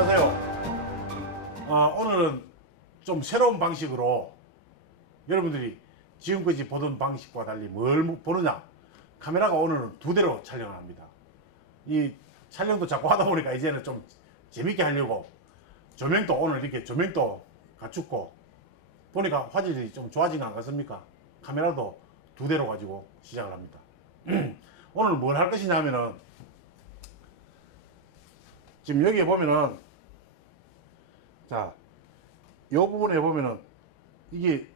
안녕하세요. 오늘은 좀 새로운 방식으로 여러분들이 지금까지 보던 방식과 달리 뭘 보느냐, 카메라가 오늘은 두 대로 촬영을 합니다. 이 촬영도 자꾸 하다 보니까 이제는 좀 재밌게 하려고 조명도 오늘 이렇게 조명도 갖추고 보니까 화질이 좀 좋아진 거 안 같습니까? 카메라도 두 대로 가지고 시작을 합니다. 오늘 뭘 할 것이냐면은 지금 여기에 보면은 자, 이 부분에 보면은 이게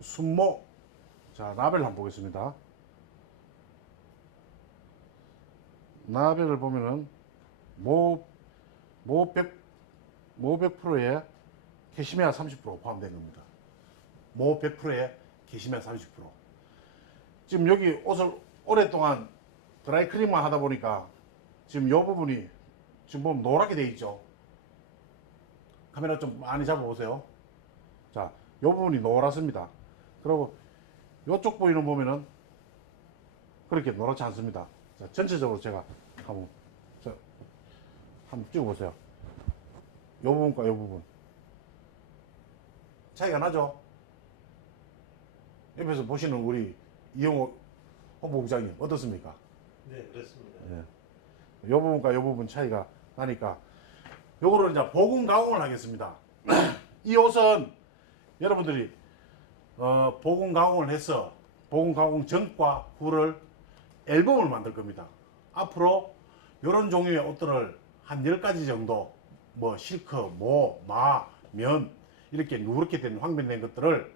순모. 자, 나벨 한번 보겠습니다. 나벨을 보면은 모 100%에 캐시메아 30% 포함된 겁니다. 모 100%에 캐시메아 30%. 지금 여기 옷을 오랫동안 드라이 클린만 하다 보니까 지금 이 부분이 지금 보면 노랗게 돼 있죠. 카메라 좀 많이 잡아보세요. 자, 이 부분이 노랗습니다. 그리고 이쪽 부위는 보면은 그렇게 노랗지 않습니다. 자, 전체적으로 제가 한번 찍어보세요. 이 부분과 이 부분 차이가 나죠? 옆에서 보시는 우리 이영호 홍보국장님 어떻습니까? 네, 그렇습니다. 네. 이 부분과 이 부분 차이가 나니까 요거를 이제 보금 가공을 하겠습니다. 이 옷은 여러분들이 보금 가공을 해서 보금 가공 전과 후를 앨범을 만들 겁니다. 앞으로 이런 종류의 옷들을 한 10가지 정도 뭐 실크, 모, 마, 면 이렇게 누렇게 된 황변된 것들을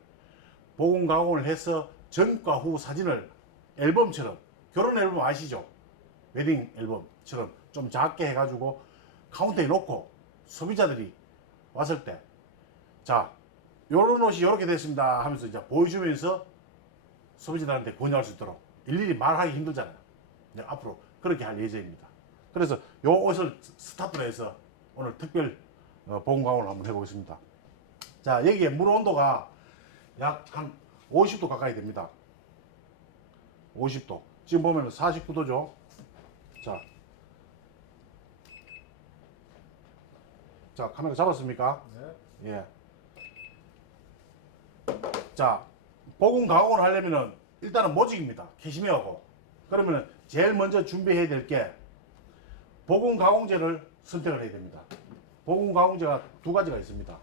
보금 가공을 해서 전과 후 사진을 앨범처럼, 결혼 앨범 아시죠? 웨딩 앨범처럼 좀 작게 해가지고 카운터에 놓고 소비자들이 왔을 때, 자, 요런 옷이 요렇게 됐습니다 하면서 이제 보여주면서 소비자들한테 권유할 수 있도록, 일일이 말하기 힘들잖아요. 앞으로 그렇게 할 예정입니다. 그래서 요 옷을 스타트로 해서 오늘 특별 보금 가공을 한번 해보겠습니다. 자, 여기에 물 온도가 약 한 50도 가까이 됩니다. 50도. 지금 보면 49도죠. 자, 카메라 잡았습니까? 네. 예. 자, 보금 가공을 하려면은 일단은 모직입니다. 캐시메어고. 그러면은 제일 먼저 준비해야 될 게 보금 가공제를 선택을 해야 됩니다. 보금 가공제가 두 가지가 있습니다.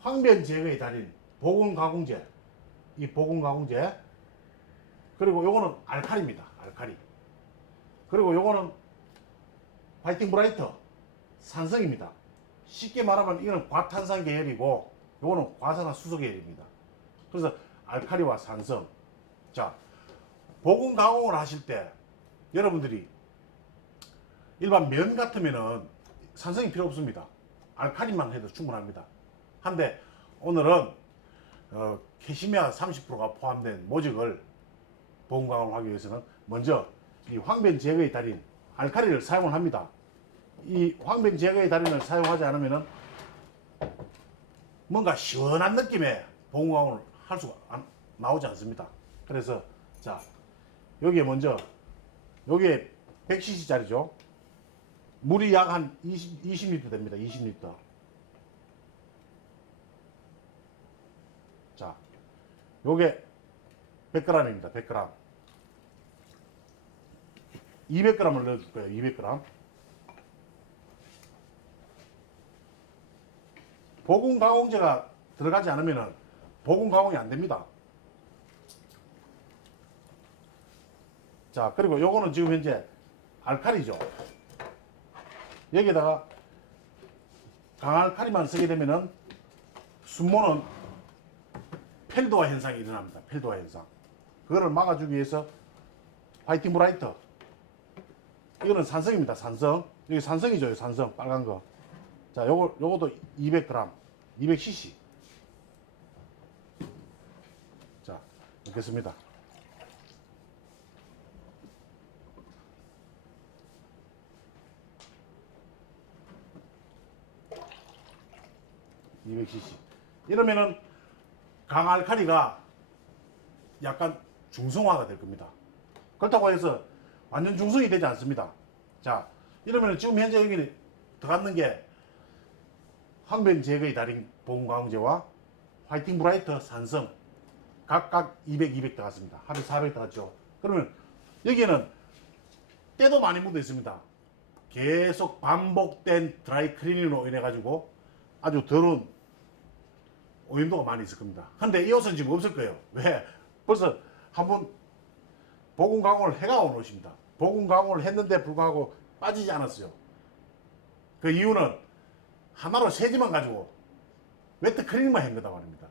황변 제거의 달인 보금 가공제, 이 보금 가공제, 그리고 요거는 알칼리입니다. 알칼리. 그리고 요거는 화이팅 브라이터, 산성입니다. 쉽게 말하면 이거는 과탄산 계열이고 요거는 과산화수소 계열입니다. 그래서 알칼리와 산성. 자, 보금 가공을 하실 때 여러분들이 일반 면 같으면은 산성이 필요 없습니다. 알칼리만 해도 충분합니다. 한데 오늘은 캐시메아 30%가 포함된 모직을 보금 가공을 하기 위해서는 먼저 이 황변 제거의 달인 알칼리를 사용을 합니다. 이 황변 제거의 달인을 사용하지 않으면은 뭔가 시원한 느낌의 보금 가공을 할 수가 나오지 않습니다. 그래서 자, 여기에 먼저 여기에 100cc 짜리죠. 물이 약 한 20리터 됩니다. 20리터. 자, 요게 100g입니다. 100g. 200g을 넣어줄 거예요. 200g. 보금 가공제가 들어가지 않으면 보금 가공이 안 됩니다. 자, 그리고 요거는 지금 현재 알칼리죠. 여기에다가 강알칼리만 쓰게 되면은 순모는 펠도화 현상이 일어납니다. 펠도화 현상. 그거를 막아주기 위해서 화이팅 브라이터. 이거는 산성입니다. 산성. 여기 산성이죠. 산성. 빨간 거. 자, 요것도 200g, 200cc. 자, 넣겠습니다. 이러면은 강알칼리가 약간 중성화가 될 겁니다. 그렇다고 해서 완전 중성이 되지 않습니다. 자, 이러면 지금 현재 여기 들어갔는 게 황변 제거의 달인 보온 가공제와 화이팅 브라이트 산성 각각 200, 200 들어갔습니다. 합이 400 들어갔죠. 그러면 여기에는 때도 많이 묻어 있습니다. 계속 반복된 드라이 클리닝으로 인해 가지고 아주 더러운 오염도가 많이 있을 겁니다. 근데 이 옷은 지금 없을 거예요. 왜? 벌써 한번 보온 가공을 해가 온 옷입니다. 보온 가공을 했는데 불구하고 빠지지 않았어요. 그 이유는 하나로 세제만 가지고 웨트 클리닝만 한 거다 말입니다.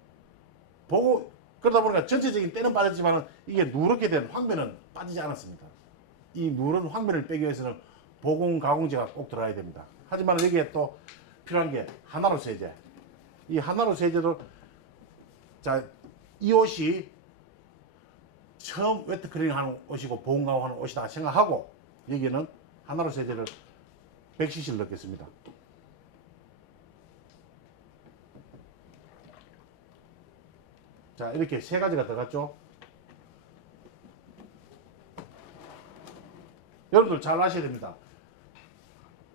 그러다 보니까 전체적인 때는 빠졌지만 이게 누렇게 된 황변은 빠지지 않았습니다. 이 누런 황변을 빼기 위해서는 보온 가공제가 꼭 들어가야 됩니다. 하지만 여기에 또 필요한 게 하나로 세제. 이 하나로 세제도 자, 이 옷이 처음 웨트 클리닝 하는 옷이고 보온 가공하는 옷이다 생각하고 여기는 하나로 세제를 100cc를 넣겠습니다. 자, 이렇게 세 가지가 들어갔죠. 여러분들 잘 아셔야 됩니다.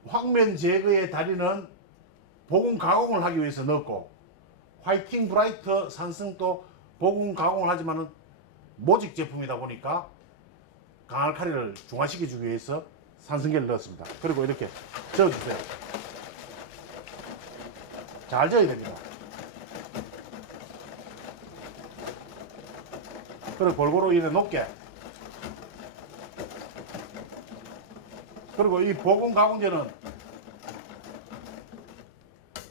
황면 제거의 달인은 보온 가공을 하기 위해서 넣었고 화이팅 브라이트 산성도 보온 가공을 하지만은 모직 제품이다 보니까 강알칼리를 중화시켜 주기 위해서 산성계를 넣었습니다. 그리고 이렇게 저어주세요. 잘 저어야 됩니다. 그리고 골고루 이래 높게. 그리고 이 보온 가공제는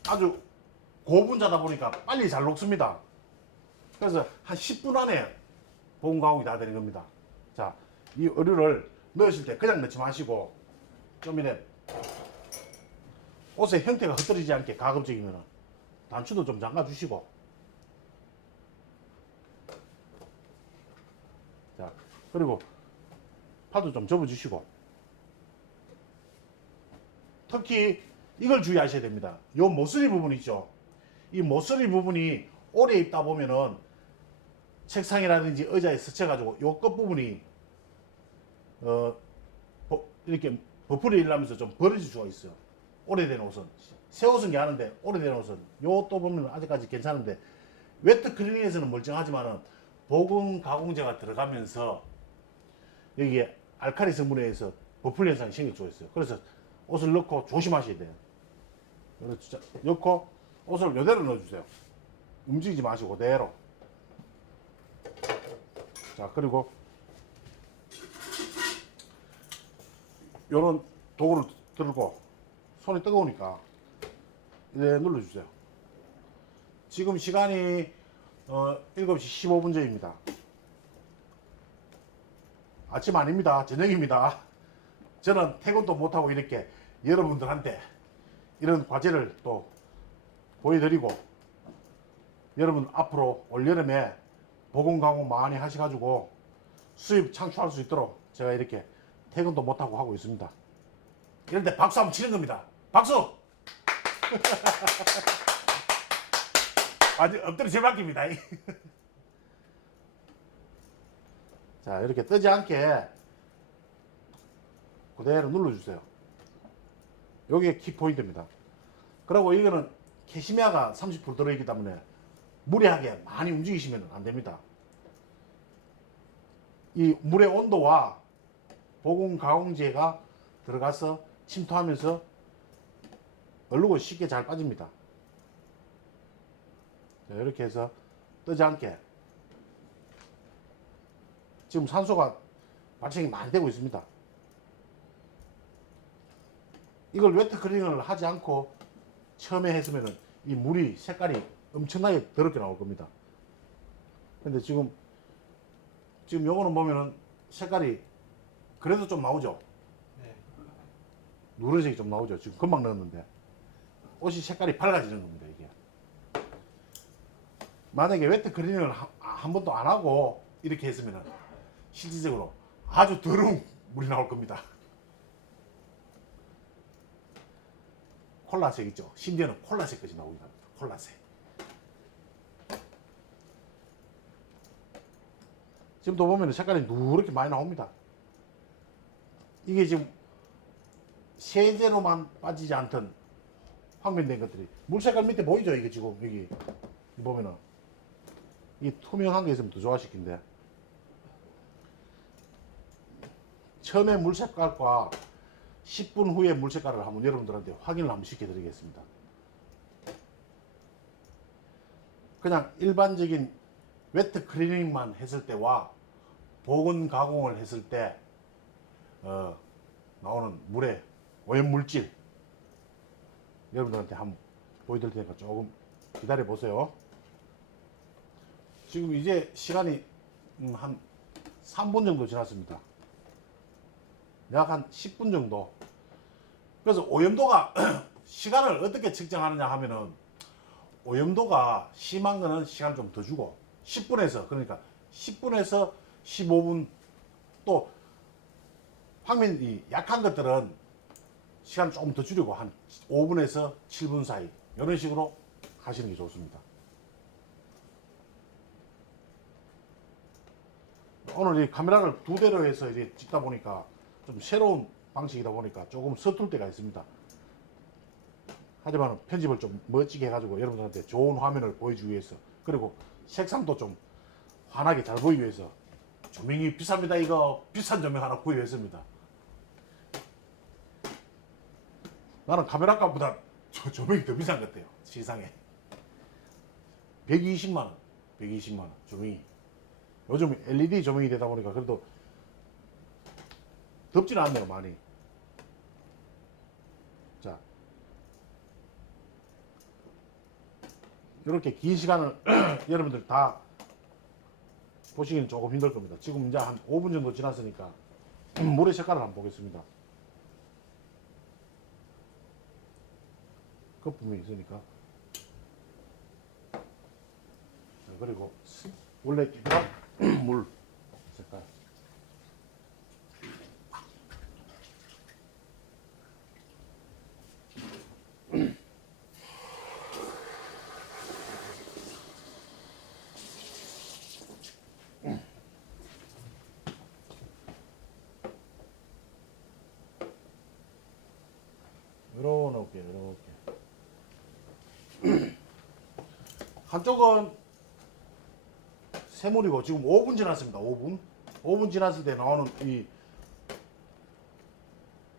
아주 고분자다 보니까 빨리 잘 녹습니다. 그래서 한 10분 안에 보온 가공이 다 되는 겁니다. 자, 이 의류를 넣으실 때 그냥 넣지 마시고 좀 이래 옷의 형태가 흩어지지 않게 가급적이면 단추도 좀 잠가 주시고, 자, 그리고 파도 좀 접어 주시고, 특히 이걸 주의하셔야 됩니다. 요 모서리 부분 있죠. 이 모서리 부분이 오래 입다 보면은 책상이라든지 의자에 스쳐가지고 요 끝부분이 이렇게 버풀이 일어나면서 좀 벌어질 수가 있어요. 오래된 옷은. 새 옷은 괜찮은데 오래된 옷은 요 또 보면 아직까지 괜찮은데 웨트 클리닝에서는 멀쩡하지만은 보온 가공제가 들어가면서 여기에 알칼리 성분에 의해서 버풀 현상이 생길 수가 있어요. 그래서 옷을 넣고 조심하셔야 돼요. 그래서 넣고 옷을 이대로 넣어주세요. 움직이지 마시고 그대로. 자, 그리고 요런 도구를 들고 손이 뜨거우니까 이제 눌러주세요. 지금 시간이 7시 15분 전입니다. 아침 아닙니다. 저녁입니다. 저는 퇴근도 못하고 이렇게 여러분들한테 이런 과제를 또 보여드리고, 여러분 앞으로 올여름에 보온 가공 많이 하셔가지고 수입 창출할 수 있도록 제가 이렇게 퇴근도 못하고 하고 있습니다. 이런데 박수 한번 치는 겁니다. 박수! 아주 엎드려 제박입니다. 자, 이렇게 뜨지 않게 그대로 눌러주세요. 요게 키포인트입니다. 그리고 이거는 캐시미아가 30% 들어있기 때문에 무리하게 많이 움직이시면 안 됩니다. 이 물의 온도와 보온 가공제가 들어가서 침투하면서 얼룩은 쉽게 잘 빠집니다. 자, 이렇게 해서 뜨지 않게. 지금 산소가 발생이 많이 되고 있습니다. 이걸 웨트 클리닝을 하지 않고 처음에 했으면 이 물이 색깔이 엄청나게 더럽게 나올 겁니다. 근데 지금 요거는 보면은 색깔이 그래도 좀 나오죠? 네. 누런색이 좀 나오죠? 지금 금방 넣었는데. 옷이 색깔이 밝아지는 겁니다, 이게. 만약에 웨트 클리닝을 한 번도 안 하고 이렇게 했으면 실질적으로 아주 더러운 물이 나올 겁니다. 콜라색 있죠? 심지어는 콜라색까지 나오기도 합니다. 콜라색. 지금도 보면 색깔이 누렇게 많이 나옵니다. 이게 지금 세제로만 빠지지 않던 황면된 것들이 물 색깔 밑에 보이죠? 이게 지금 여기 보면은 이 투명한 게 있으면 더 좋아시킨데 처음에 물 색깔과 10분 후에 물 색깔을 한번 여러분들한테 확인을 한번 시켜드리겠습니다. 그냥 일반적인 웨트 클리닝만 했을 때와 보건 가공을 했을 때 나오는 물의 오염물질 여러분들한테 한번 보여드릴 테니까 조금 기다려 보세요. 지금 이제 시간이 한 3분 정도 지났습니다. 약 한 10분 정도. 그래서 오염도가 시간을 어떻게 측정하느냐 하면은 오염도가 심한 거는 시간 좀 더 주고 10분에서 그러니까 10분에서 15분 또 황면이 약한 것들은 시간 조금 더 줄이고 한 5분에서 7분 사이 이런 식으로 하시는 게 좋습니다. 오늘 이 카메라를 두 대로 해서 이제 찍다 보니까 좀 새로운 방식이다 보니까 조금 서툴 때가 있습니다. 하지만 편집을 좀 멋지게 해가지고 여러분들한테 좋은 화면을 보여주기 위해서 그리고 색상도 좀 환하게 잘 보이기 위해서 조명이 비쌉니다. 이거 비싼 조명 하나 구입했습니다. 나는 카메라 값보다 조명이 더 비싼 것 같아요. 세상에 120만원 120만원 조명이 요즘 LED 조명이 되다 보니까 그래도 덥지는 않네요 많이. 자 이렇게 긴 시간을 여러분들 다 보시기는 조금 힘들 겁니다. 지금 이제 한 5분 정도 지났으니까 물의 색깔을 한번 보겠습니다. 거품이 있으니까. 자, 그리고 원래 깨끗한 물 색깔. 이렇게 한쪽은 새물이고 지금 5분 지났습니다. 5분 지났을 때 나오는 이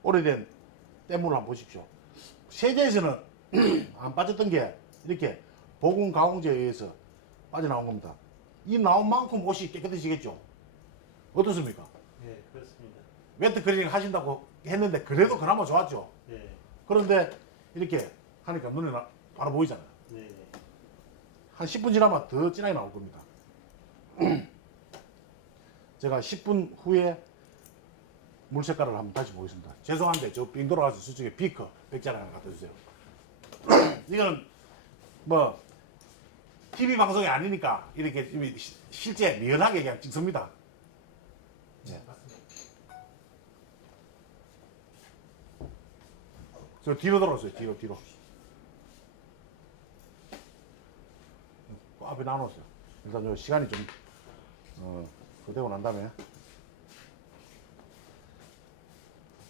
오래된 떼물을 한번 보십시오. 세제에서는 안 빠졌던 게 이렇게 보건 가공제에 의해서 빠져나온 겁니다. 이 나온 만큼 옷이 깨끗해지겠죠. 어떻습니까? 네, 그렇습니다. 웨트 클리닝 하신다고 했는데 그래도 그나마 좋았죠. 네, 그런데 이렇게 하니까 눈에 바로 보이잖아요. 네, 한 10분 지나면 더 진하게 나올 겁니다. 제가 10분 후에 물 색깔을 한번 다시 보겠습니다. 죄송한데 저 빙 돌아가서 저쪽에 비커 100잔 하나 갖다 주세요. 이거는 뭐 TV 방송이 아니니까 이렇게 실제 리얼하게 그냥 찍습니다. 네. 저 뒤로 돌아오세요. 뒤로. 앞에 나눠주세요. 일단 요 시간이 좀 그되고 난 다음에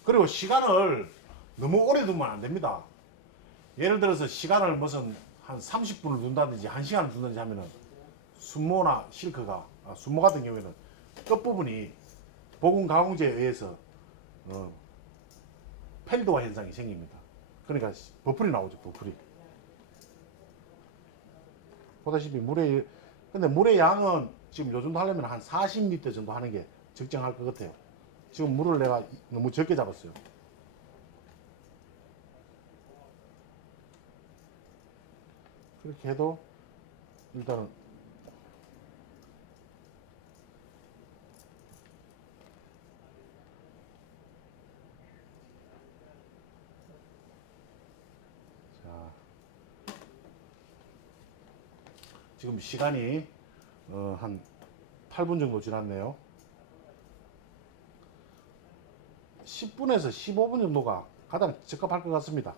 그리고 시간을 너무 오래 두면 안 됩니다. 예를 들어서 시간을 무슨 한 30분을 둔다든지 1시간을 둔다든지 하면은 순모나 실크가 순모 같은 경우에는 끝부분이 보건 가공제에 의해서 펠도화 현상이 생깁니다. 그러니까 버풀이 나오죠. 버풀이. 보다시피 근데 물의 양은 지금 요 정도 하려면 한 40리터 정도 하는 게 적정할 것 같아요. 지금 물을 내가 너무 적게 잡았어요. 그렇게 해도 일단은 자 지금 시간이 한 8분 정도 지났네요. 10분에서 15분 정도가 가장 적합할 것 같습니다.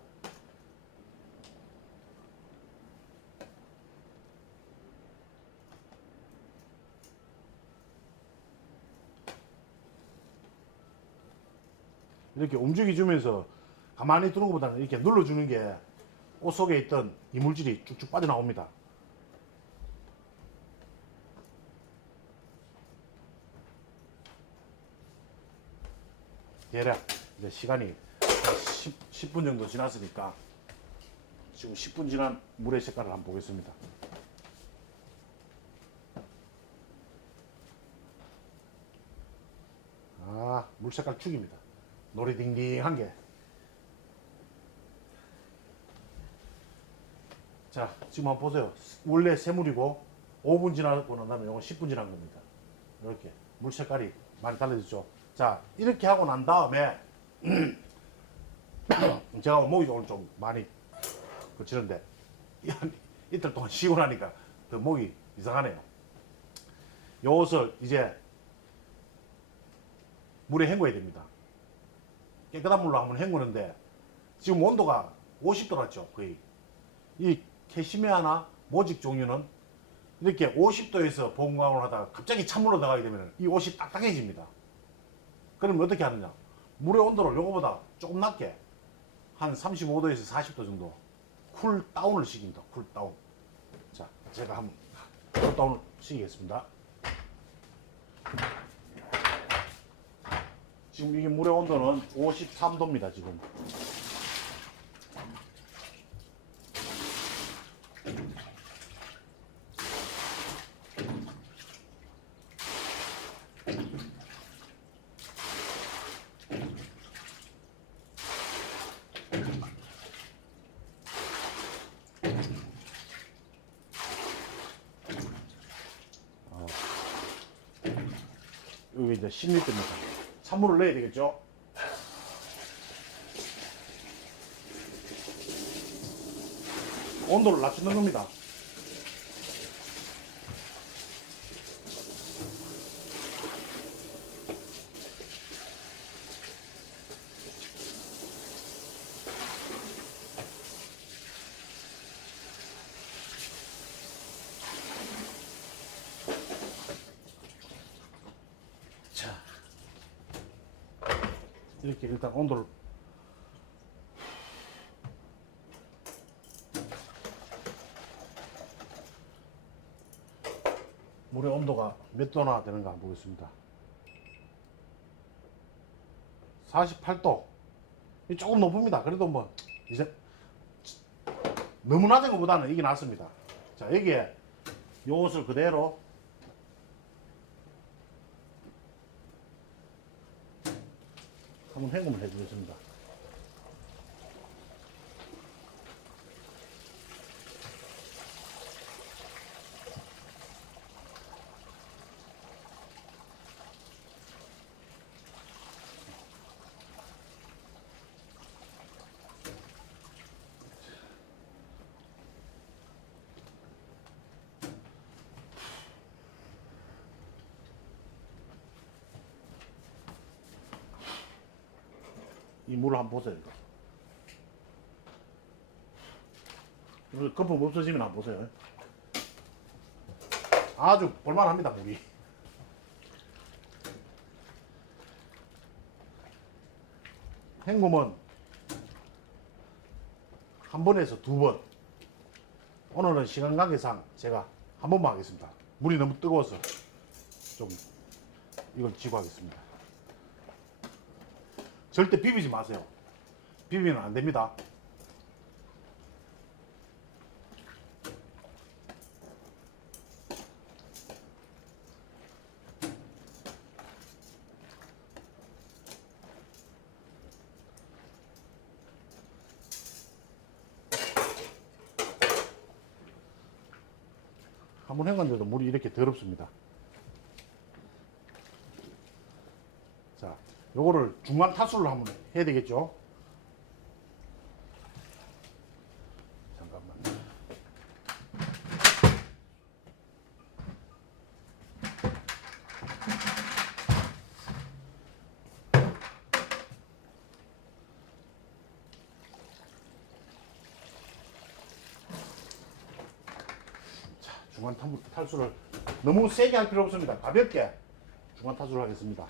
이렇게 움직여주면서 가만히 두는 것보다는 이렇게 눌러주는 게 옷 속에 있던 이물질이 쭉쭉 빠져나옵니다. 대략 이제 시간이 10분 정도 지났으니까 지금 10분 지난 물의 색깔을 한번 보겠습니다. 아, 물 색깔 죽입니다. 노리딩딩한 게. 자, 지금 한번 보세요. 원래 새물이고 5분 지나고 난 다음에 이건 10분 지난 겁니다. 이렇게 물 색깔이 많이 달라졌죠. 자, 이렇게 하고 난 다음에 제가 목이 오늘 좀 많이 거치는데 이틀 동안 쉬고 나니까 더 목이 이상하네요. 이 옷을 이제 물에 헹궈야 됩니다. 깨끗한 물로 한번 헹구는데 지금 온도가 50도 났죠. 거의. 이 캐시미아나 모직 종류는 이렇게 50도에서 보온광을 하다가 갑자기 찬물로 나가게 되면 이 옷이 딱딱해집니다. 그럼 어떻게 하느냐? 물의 온도를 요거보다 조금 낮게 한 35도에서 40도 정도 쿨 다운을 시킵니다. 쿨 다운. 자, 제가 한번 쿨 다운을 시키겠습니다. 지금 이게 물의 온도는 53도입니다. 지금. 여기 이제 10리터입니다. 찬물을 넣어야 되겠죠? 온도를 낮추는 겁니다. 자, 이렇게 일단 온도를 물의 온도가 몇 도나 되는가 한번 보겠습니다. 48도. 조금 높습니다. 그래도 뭐 이제 너무 낮은 것보다는 이게 낫습니다. 자, 여기에 이 옷을 그대로 한번 헹굼을 해주겠습니다. 이 물을 한번 보세요. 이거 거품 없어지면 한번 보세요. 아주 볼만합니다, 물이. 헹굼은 한 번에서 두 번. 오늘은 시간 관계상 제가 한 번만 하겠습니다. 물이 너무 뜨거워서 좀 이걸 지고 하겠습니다. 절대 비비지 마세요. 비비면 안 됩니다. 한번 헹궜는데도 물이 이렇게 더럽습니다. 자, 요거를 중간 타수를 한번 해야 되겠죠? 잠깐만. 자, 중간 탈수를 너무 세게 할 필요 없습니다. 가볍게 중간 탈수를 하겠습니다.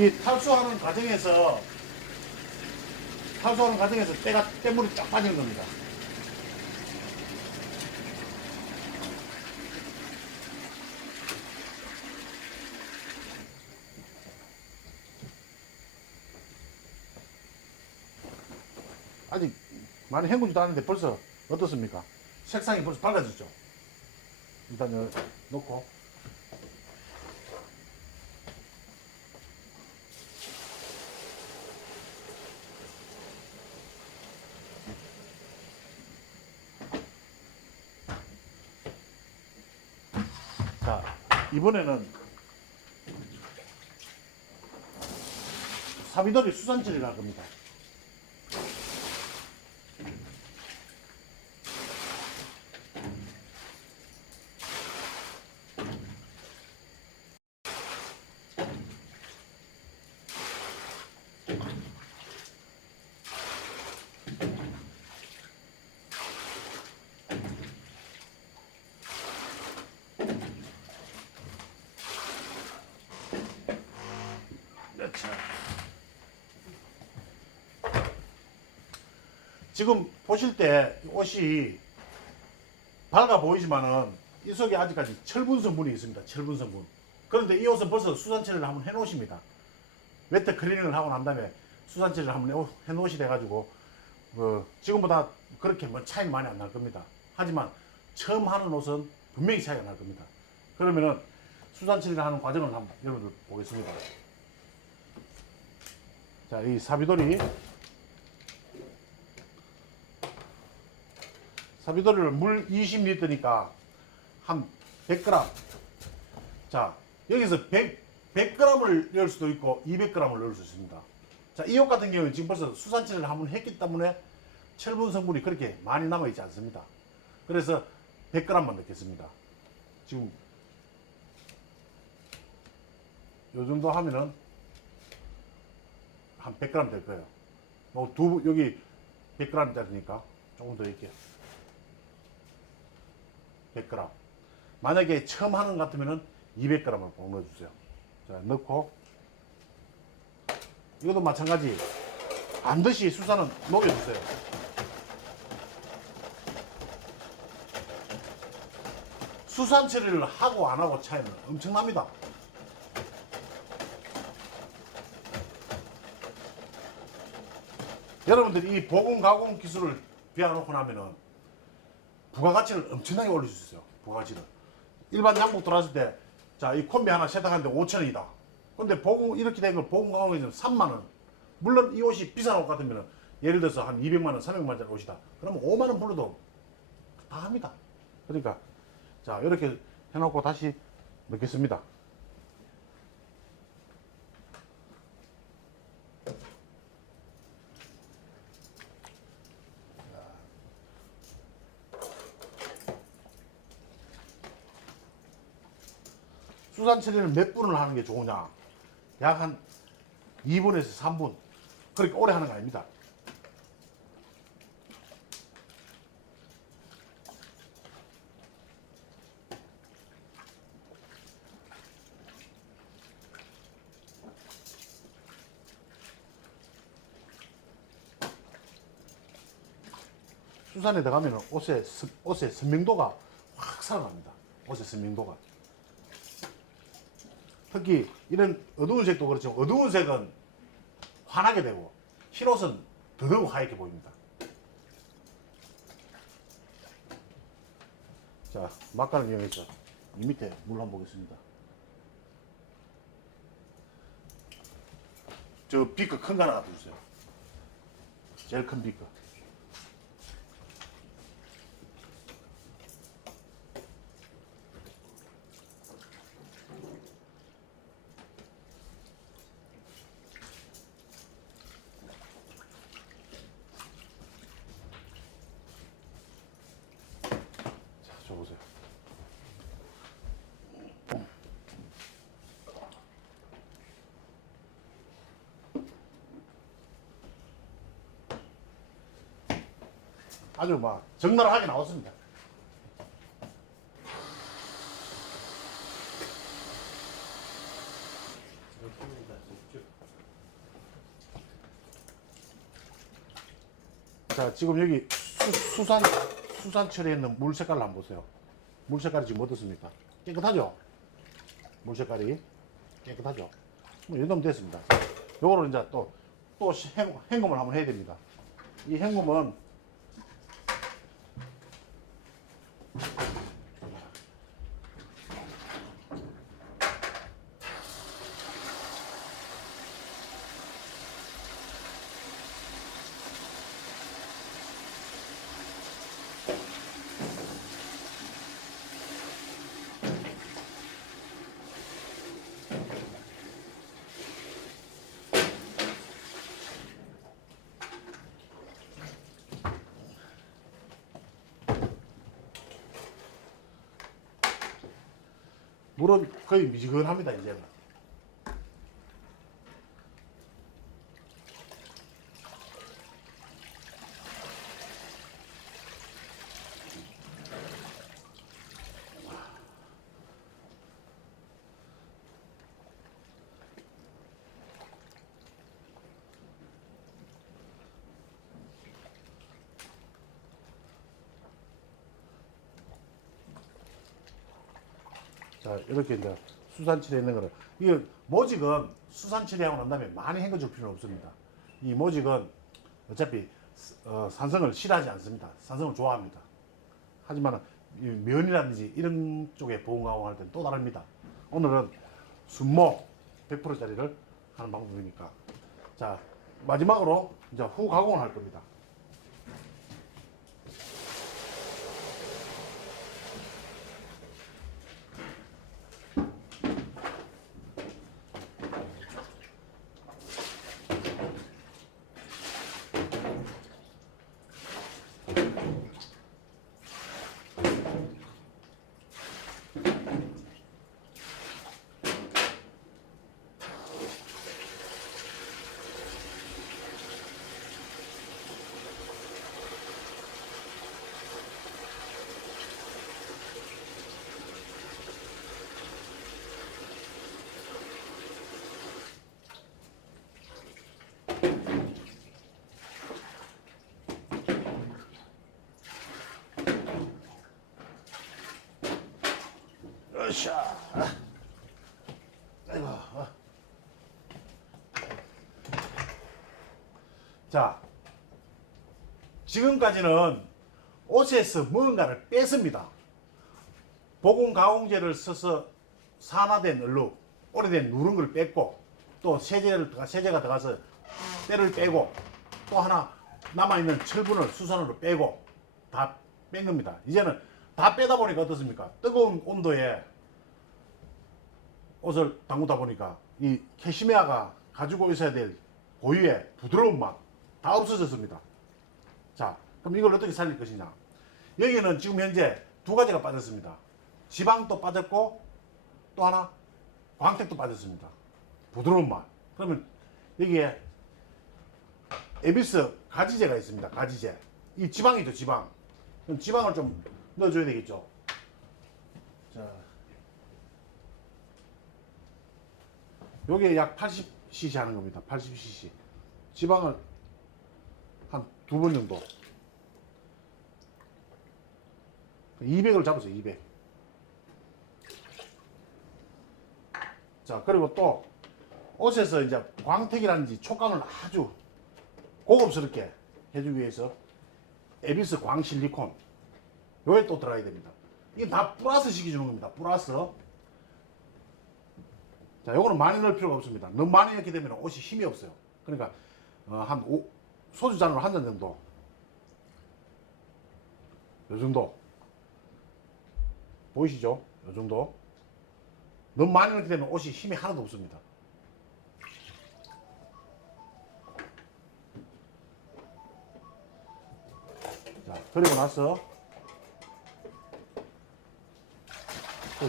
이 탈수하는 과정에서 때물이 쫙 빠지는 겁니다. 아직 많이 헹구지도 않은데 벌써 어떻습니까? 색상이 벌써 밝아졌죠? 일단 여기 놓고. 자, 이번에는 사비돌이 수산처리를 할 겁니다. 자, 지금 보실 때 옷이 밝아 보이지만은 이 속에 아직까지 철분 성분이 있습니다. 철분 성분. 그런데 이 옷은 벌써 수산 처리를 한번 해 놓으십니다. 웨트 클리닝을 하고 난 다음에 수산 처리를 한번 해 놓으시 돼 가지고 지금보다 그렇게 뭐 차이는 많이 안 날 겁니다. 하지만 처음 하는 옷은 분명히 차이가 날 겁니다. 그러면은 수산 처리를 하는 과정을 한번 여러분들 보겠습니다. 자, 이 사비돌이를 물 20리터니까 한 100g. 자, 여기서 100g을 넣을 수도 있고 200g을 넣을 수 있습니다. 자, 이 옷 같은 경우는 지금 벌써 수산처리를 한번 했기 때문에 철분 성분이 그렇게 많이 남아있지 않습니다. 그래서 100g만 넣겠습니다. 지금 요 정도 하면은 한 100g 될 거예요. 뭐 여기 100g짜리니까 조금 더 이렇게 100g. 만약에 처음 하는 것 같으면은 200g을 꼭 넣어주세요. 자, 넣고 이것도 마찬가지 반드시 수산은 녹여주세요. 수산 처리를 하고 안 하고 차이는 엄청납니다. 여러분들이 이 보공 가공 기술을 배워놓고 나면은 부가가치를 엄청나게 올릴 수 있어요. 부가가치를. 일반 양복 들어왔을 때, 자, 이 콤비 하나 세탁하는데 5,000원이다. 근데 보공, 이렇게 된 걸 보공 가공해서 3만원. 물론 이 옷이 비싼 옷 같으면 예를 들어서 한 200만원, 300만원짜리 옷이다. 그러면 5만원 불러도 다 합니다. 그러니까, 자, 이렇게 해놓고 다시 넣겠습니다. 수산 처리는 몇 분을 하는 게 좋으냐? 약 한 2분에서 3분. 그렇게 오래 하는 거 아닙니다. 수산에 들어가면 옷의 선명도가 확 살아납니다. 옷의 선명도가. 특히 이런 어두운 색도 그렇지만 어두운 색은 환하게 되고 흰옷은 더더욱 하얗게 보입니다. 자, 막간을 이용해서 이 밑에 물 한번 보겠습니다. 저 비커 큰 거 하나 주세요. 제일 큰 비커. 보세요. 아주 막 적나라하게 나왔습니다. 자, 지금 여기 수산 처리했는 물 색깔을 한번 보세요. 물 색깔이 지금 어떻습니까? 깨끗하죠? 물 색깔이 깨끗하죠? 뭐, 이 정도면 됐습니다. 요거를 이제 또 헹굼을 한번 해야 됩니다. 이 헹굼은 물은 거의 미지근합니다, 이제는. 자, 이렇게 이제 수산 처리해 있는 거를, 이거 모직은 수산 처리하고 난 다음에 많이 헹궈줄 필요는 없습니다. 이 모직은 어차피 산성을 싫어하지 않습니다. 산성을 좋아합니다. 하지만 이 면이라든지 이런 쪽에 보온 가공할 때는 또 다릅니다. 오늘은 순모 100%짜리를 하는 방법이니까. 자, 마지막으로 이제 후 가공을 할 겁니다. 으쌰. 아이고. 자, 지금까지는 옷에서 뭔가를 뺐습니다. 보온 가공제를 써서 산화된 얼룩, 오래된 누런 걸 뺐고, 또 세제가 들어가서 때를 빼고, 또 하나 남아있는 철분을 수산으로 빼고 다 뺀 겁니다. 이제는 다 빼다 보니까 어떻습니까? 뜨거운 온도에 옷을 담그다 보니까 이 캐시미어가 가지고 있어야 될 고유의 부드러운 맛 다 없어졌습니다. 자, 그럼 이걸 어떻게 살릴 것이냐? 여기는 지금 현재 두 가지가 빠졌습니다. 지방도 빠졌고 또 하나 광택도 빠졌습니다. 부드러운 맛. 그러면 여기에 에비스 가지제가 있습니다. 가지제. 이 지방이죠, 지방. 그럼 지방을 좀 넣어줘야 되겠죠. 자, 요게 약 80cc 하는 겁니다. 80cc. 지방을 한 두 번 정도. 200을 잡으세요, 200. 자, 그리고 또 옷에서 이제 광택이라든지 촉감을 아주 고급스럽게 해주기 위해서 에비스 광실리콘 요게 또 들어가야 됩니다. 이게 다 플러스 시켜주는 겁니다. 플러스. 자, 요거는 많이 넣을 필요가 없습니다. 너무 많이 넣게 되면 옷이 힘이 없어요. 그러니까 소주 잔으로 한 잔 정도. 요 정도. 보이시죠? 요 정도. 너무 많이 넣게 되면 옷이 힘이 하나도 없습니다. 자, 그리고 나서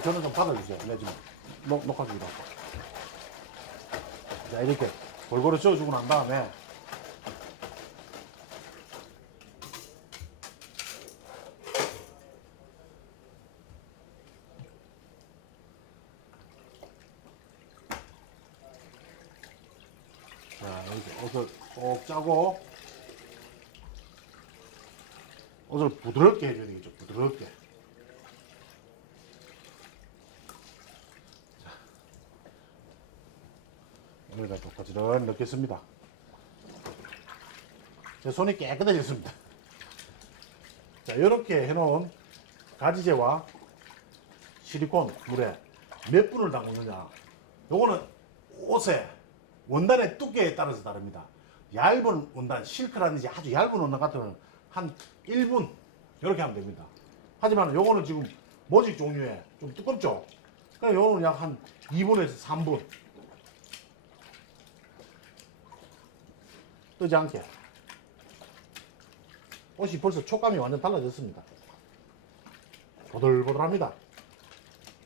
저는 좀 받아주세요. 네, 지금 녹화 중이다. 자, 이렇게 골고루 쪄주고 난 다음에 자, 이렇게 옷을 꼭 짜고 옷을 부드럽게 해줘야 되겠죠. 부드럽게. 여기다 또 거지런 넣겠습니다. 제 손이 깨끗해졌습니다. 자, 이렇게 해놓은 가지제와 실리콘 물에 몇 분을 담그느냐. 요거는 옷의 원단의 두께에 따라서 다릅니다. 얇은 원단, 실크라든지 아주 얇은 원단 같은 한 1분 이렇게 하면 됩니다. 하지만 요거는 지금 모직 종류에 좀 두껍죠. 그러니까 요거는 약 한 2분에서 3분 뜨지 않게. 옷이 벌써 촉감이 완전 달라졌습니다. 보들보들합니다.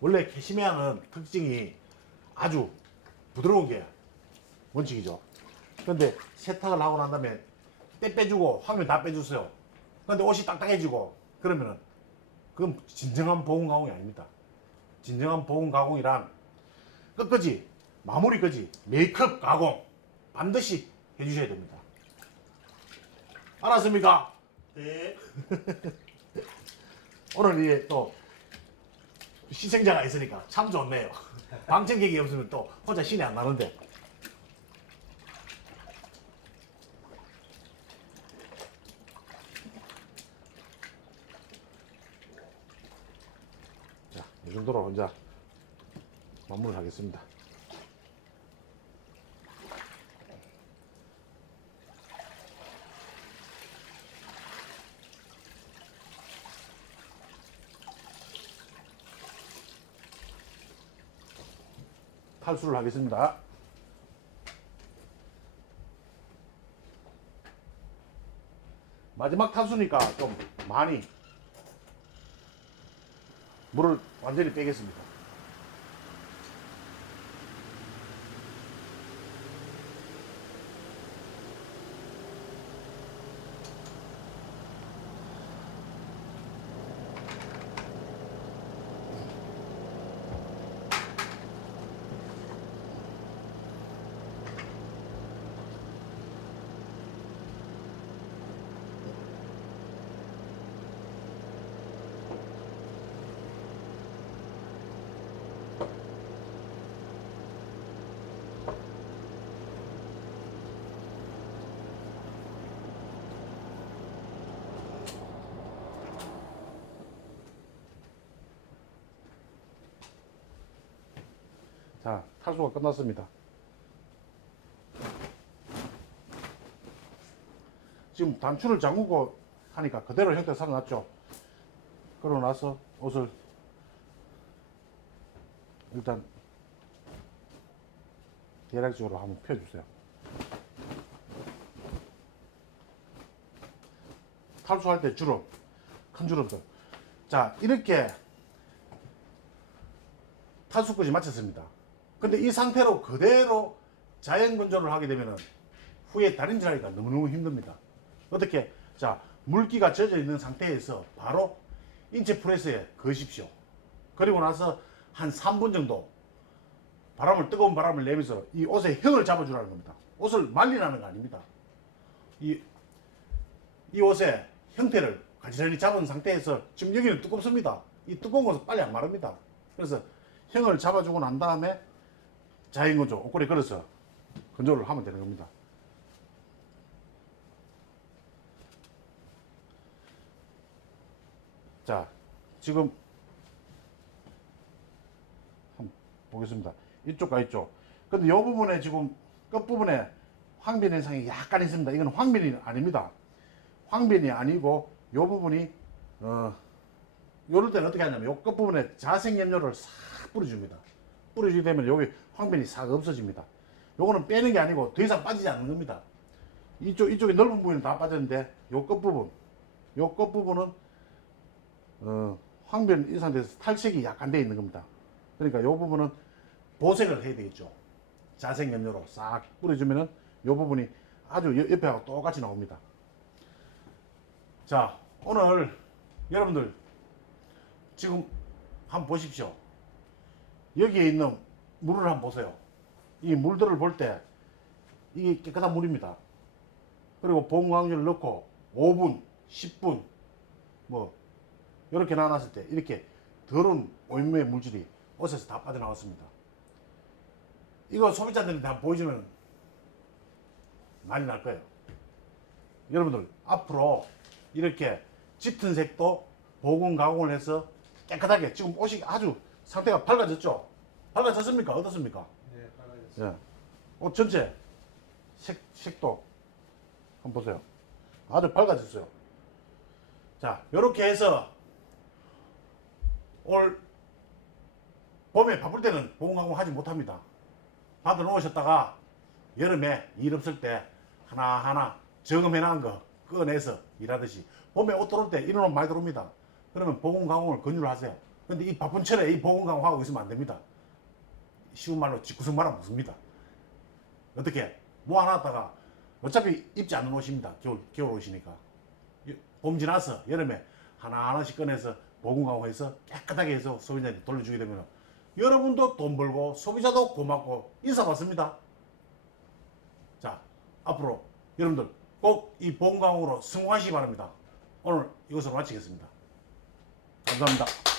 원래 캐시미어는 특징이 아주 부드러운 게 원칙이죠. 그런데 세탁을 하고 난 다음에 때 빼주고 화면 다 빼주세요. 그런데 옷이 딱딱해지고 그러면은 그건 진정한 보온 가공이 아닙니다. 진정한 보온 가공이란 끝까지 마무리까지 메이크업 가공 반드시 해주셔야 됩니다. 알았습니까? 네. 오늘 이게 또 시청자가 있으니까 참 좋네요. 방청객이 없으면 또 혼자 신이 안 나는데. 자, 이 정도로 혼자 마무리를 하겠습니다. 탈수를 하겠습니다. 마지막 탈수니까 좀 많이 물을 완전히 빼겠습니다. 자, 탈수가 끝났습니다. 지금 단추를 잠그고 하니까 그대로 형태 살아났죠. 그러고 나서 옷을 일단 대략적으로 한번 펴주세요. 탈수할 때 주름, 큰 주름들. 자, 이렇게 탈수까지 마쳤습니다. 근데 이 상태로 그대로 자연 건조를 하게 되면 후에 다림질하기가 너무너무 힘듭니다. 어떻게? 자, 물기가 젖어 있는 상태에서 바로 인체 프레스에 거십시오. 그리고 나서 한 3분 정도 뜨거운 바람을 내면서 이 옷의 형을 잡아주라는 겁니다. 옷을 말리라는 거 아닙니다. 이 옷의 형태를 가지런히 잡은 상태에서 지금 여기는 두껍습니다. 이 두꺼운 것은 빨리 안 마릅니다. 그래서 형을 잡아주고 난 다음에 자연 건조, 옷걸이 걸어서 건조를 하면 되는 겁니다. 자, 지금 한번 보겠습니다. 이쪽과 이쪽. 근데 이 부분에 지금 끝부분에 황빈 현상이 약간 있습니다. 이건 황빈이 아닙니다. 황빈이 아니고 이 부분이 요럴 때는 어떻게 하냐면 요 끝부분에 자생염료를 싹 뿌려줍니다. 뿌려주게 되면 여기 황빈이 싹 없어집니다. 요거는 빼는 게 아니고 더 이상 빠지지 않는 겁니다. 이쪽에 넓은 부분은 다 빠졌는데 요 끝부분은 황변 이 상태에서 탈색이 약간 되어 있는 겁니다. 그러니까 요 부분은 보색을 해야 되겠죠. 자생염료로 싹 뿌려주면은 요 부분이 아주 옆에하고 똑같이 나옵니다. 자, 오늘 여러분들 지금 한번 보십시오. 여기에 있는 물을 한번 보세요. 이 물들을 볼 때 이게 깨끗한 물입니다. 그리고 보온광유를 넣고 5분, 10분 뭐 이렇게 나눴을 때 이렇게 더러운 오염의 물질이 옷에서 다 빠져나왔습니다. 이거 소비자들한테 다 보여주면 난리 날 거예요. 여러분들 앞으로 이렇게 짙은 색도 보건 가공을 해서 깨끗하게, 지금 옷이 아주 상태가 밝아졌죠? 밝아졌습니까? 어떻습니까? 네, 빨라졌어요. 예. 옷 전체 색도 한번 보세요. 아주 밝아졌어요. 자, 이렇게 해서 올 봄에 바쁠 때는 보건 가공 하지 못합니다. 받아 놓으셨다가 여름에 일 없을 때 하나하나 저금해 놓은 거 꺼내서 일하듯이 봄에 옷 들어올 때 이런 옷 많이 들어옵니다. 그러면 보건 가공을 권유를 하세요. 근데 이 바쁜 철에 이 보건 가공하고 있으면 안 됩니다. 쉬운 말로 직구석 말하면 묻습니다. 어떻게 모아놨다가 어차피 입지 않는 옷입니다. 겨울 옷이니까. 봄 지나서 여름에 하나하나씩 꺼내서 보건 가공해서 깨끗하게 해서 소비자한테 돌려주게 되면 여러분도 돈 벌고 소비자도 고맙고 인사받습니다. 자, 앞으로 여러분들 꼭 이 보건 가공으로 성공하시기 바랍니다. 오늘 이것으로 마치겠습니다. 감사합니다.